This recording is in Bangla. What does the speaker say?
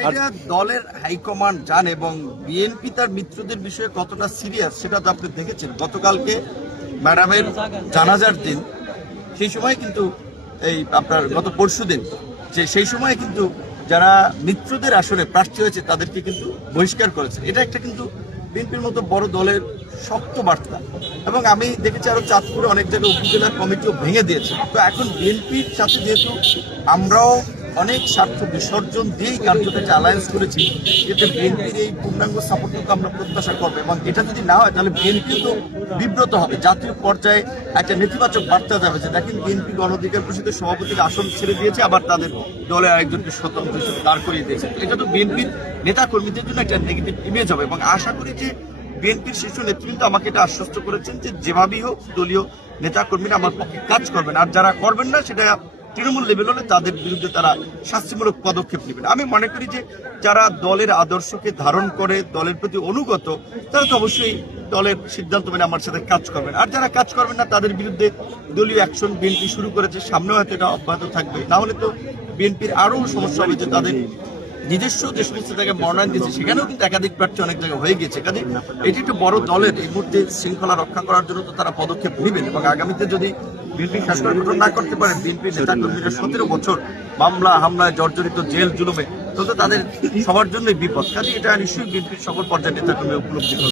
এটা দলের হাইকমান্ড জানে এবং বিএনপি তার মিত্রদের বিষয়ে কতটা সিরিয়াস সেটা তো আপনি দেখেছেন। গতকালকে ম্যাডামের জানাজার দিন, সেই সময় কিন্তু এই আপনার গত পরশুদিন সেই সময় কিন্তু যারা মিত্রদের আসলে প্রার্থী হয়েছে তাদেরকে কিন্তু বহিষ্কার করেছে। এটা একটা কিন্তু বিএনপির মতো বড় দলের শক্ত বার্তা। এবং আমি দেখেছি আরো চাঁদপুরে অনেক জায়গায় উপজেলা কমিটিও ভেঙে দিয়েছে। তো এখন বিএনপির সাথে যেহেতু আমরাও অনেক স্বার্থ বিসর্জন দিয়েই কার্যত একটা অ্যালায়েন্স করেছি, এতে বিএনপির এই পূর্ণাঙ্গ সাপোর্টটুকু আমরা প্রত্যাশা করবো। এবং এটা যদি না হয় তাহলে বিএনপি তো বিব্রত হবে, জাতীয় পর্যায়ে একটা নেতিবাচক বার্তা যাবে যে দেখেন বিএনপি গণ অধিকার পরিষদের সভাপতির আসন ছেড়ে দিয়েছে, আবার তাদের দলের আরেকজনকে স্বতন্ত্র হিসেবে দাঁড় করিয়ে দিয়েছে। এটা তো বিএনপির নেতা কর্মীদের জন্য একটা নেগেটিভ ইমেজ হবে। এবং আশা করি যে বিএনপির শীর্ষ নেতৃবৃন্দ আমাকে এটা আশ্বস্ত করেছেন যে যেভাবেই হোক দলীয় নেতা কর্মীরা আমার পক্ষে কাজ করবেন, আর যারা করবেন না সেটা তৃণমূল লেভেল হলে তাদের বিরুদ্ধে তারা শাস্তিমূলক পদক্ষেপ নেবেন। আমি মনে করি যে যারা দলের আদর্শকে ধারণ করে দলের প্রতি অনুগত, তারা তো অবশ্যই দলের সিদ্ধান্ত মেনে আমার সাথে কাজ করবেন। আর যারা কাজ করবেন না তাদের বিরুদ্ধে দলীয় অ্যাকশন বিএনপি শুরু করেছে, সামনেও হয়তো এটা অব্যাহত থাকবে। না হলে তো বিএনপির আরও সমস্যা হবে যে তাদের নিজস্ব যে সমস্ত জায়গায় মনোনয়ন দিয়েছে সেখানেও কিন্তু একাধিক প্রার্থী অনেক জায়গায় হয়ে গেছে। কাজে এটি একটু বড় দলের এই মুহূর্তে শৃঙ্খলা রক্ষা করার জন্য তো তারা পদক্ষেপ নেবেন। এবং আগামীতে যদি বিএনপি শাসন গঠন না করতে পারে, বিএনপির নেতা কর্মীরা 17 বছর মামলা হামলায় জর্জরিত, জেল জুলুমে, তো তাদের সবার জন্যই বিপদ। কাজে এটা নিশ্চয়ই বিএনপির সকল পর্যায়ের নেতা কর্মী উপলব্ধি করবে।